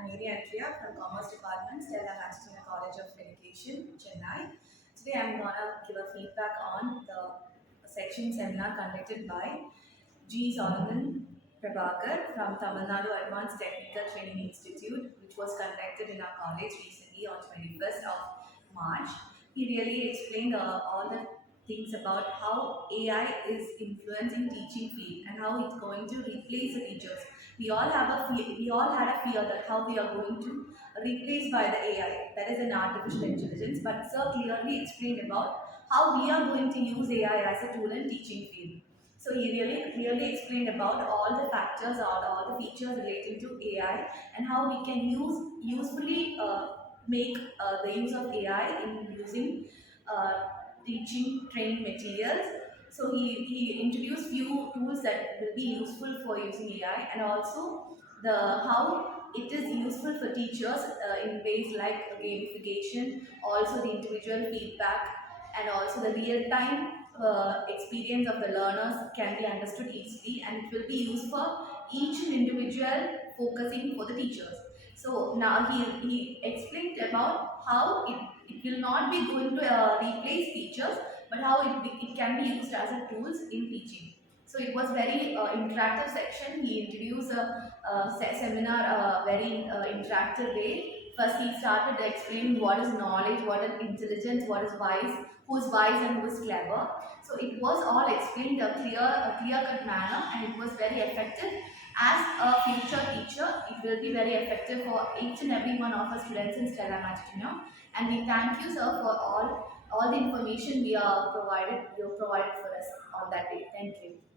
I'm Mary Andrea from Commerce Department, Stella Machitina College of Education, Chennai. Today I'm gonna give a feedback on the section seminar conducted by G. Solomon Prabhakar from Tamil Nadu Advanced Technical Training Institute, which was conducted in our college recently on 21st of March. He really explained all the things about how AI is influencing teaching field and how it's going to replace the teachers. We all had a fear that how we are going to replace by the AI, that is an artificial intelligence. But Sir clearly explained about how we are going to use AI as a tool in teaching field. So he really clearly explained about all the factors or all the features related to AI and how we can usefully make the use of AI in using teaching training materials. So he introduced few tools that will be useful for using AI, and also the how it is useful for teachers in ways like gamification, also the individual feedback, and also the real-time experience of the learners can be understood easily, and it will be used for each individual focusing for the teachers. So now he explained about how it will not be going to replace teachers, but how it can be used as a tools in teaching. So it was very interactive section. He introduced a seminar very interactive way. First he started explaining what is knowledge, what is intelligence, what is wise, who is wise and who is clever. So it was all explained in a clear-cut manner, and it was very effective. As a future teacher, it will be very effective for each and every one of our students in Stella Machitina. And we thank you, sir, for all the information you provided for us on that day. Thank you.